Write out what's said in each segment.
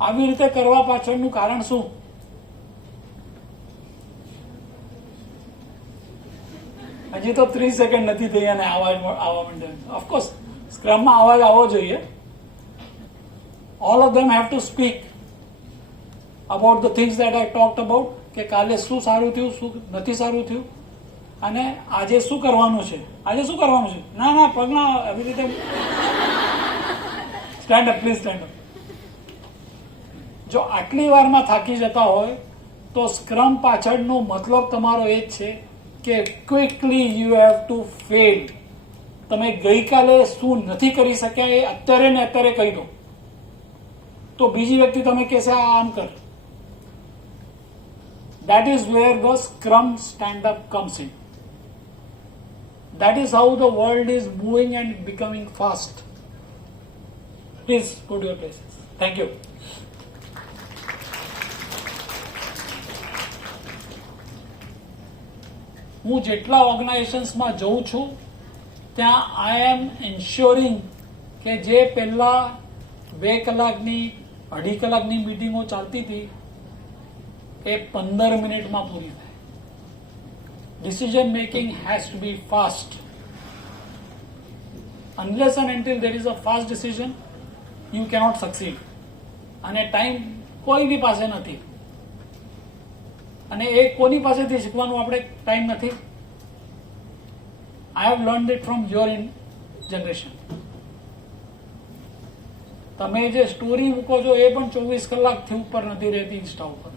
આવી રીતે કરવા પાછળનું કારણ શું? હજી તો 30 સેકન્ડ નથી થઈ અને અવાજ આવવા માંડે. ઓફકોર્સ સ્ક્રમમાં અવાજ આવવો જોઈએ. All of them have to speak about the things that I talked about, કે કાલે શું સારું થયું, શું નથી સારું થયું, અને આજે શું કરવાનું છે. આજે શું કરવાનું છે? ના પગના આવી રીતે stand up, please stand up. જો આટલી વારમાં થાકી જતા હોય તો સ્ક્રમ પાછળનો મતલબ તમારો એ જ છે કે quickly you have to fail. તમે ગઈકાલે શું નથી કરી શક્યા એ અત્યારે ને અત્યારે કહી દો, તો બીજી વ્યક્તિ તમે કહેશે આમ કર. That is where the Scrum stand-up comes in. That is how the world is moving and becoming fast. Please go to your places. Thank you. હું જેટલા ઓર્ગેનાઇઝેશન્સમાં જઉં છું ત્યાં આઈ એમ એન્શ્યોરિંગ કે જે પહેલા 2 કલાકની 2.5 કલાકની મીટિંગો ચાલતી હતી એ 15 મિનિટમાં પૂરી થાય. Decision making has to be fast. Unless and until there is a fast decision you cannot succeed. અને ટાઈમ કોઈની પાસે નથી, અને એ કોની પાસેથી શીખવાનું આપણે ટાઈમ નથી. I have learned it from your generation. તમે જે સ્ટોરી મૂકો છો એ પણ 24 કલાકથી ઉપર નથી રહેતી ઇન્સ્ટા ઉપર.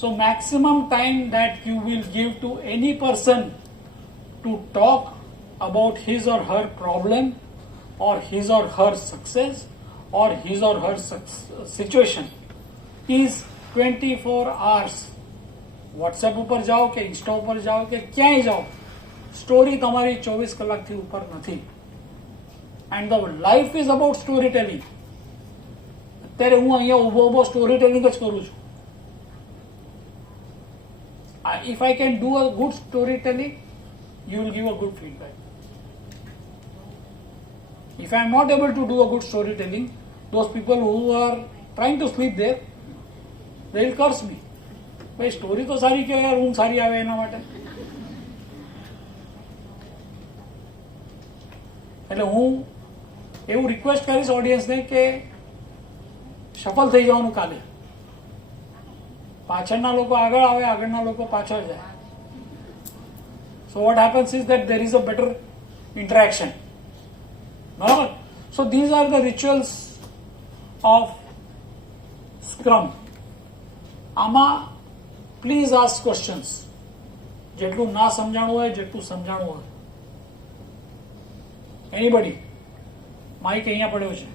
So maximum time that you will give to any person to talk about his or her problem or his or her success or his or her situation is 24 hours. WhatsApp ઉપર જાઓ કે Insta ઉપર જાઓ કે ક્યાંય જાઓ, story તમારી 24 કલાકથી ઉપર નથી. And the life is about story telling. અત્યારે હું અહીંયા ઊભો સ્ટોરી ટેલિંગ જ કરું છું. If I can do a good storytelling, you will give a good feedback. If I am not able to do a good storytelling, those people who are trying to sleep there, they will curse me. ભાઈ story તો સારી કે યાર, ઊંઘ સારી આવે એના માટે. એટલે હું એવું રિક્વેસ્ટ કરીશ ઓડિયન્સને કે સફળ થઈ જવાનું કાલે. પાછળના લોકો આગળ આવે, આગળના લોકો પાછળ જાય. So what happens is that there is a better interaction. બરાબર? So these are the rituals of Scrum. આમાં પ્લીઝ આસ્ક ક્વેશ્ચન્સ. જેટલું ના સમજાણું હોય, જેટલું સમજાણું હોય. એનીબડી? માઇક અહીંયા પડ્યો છે.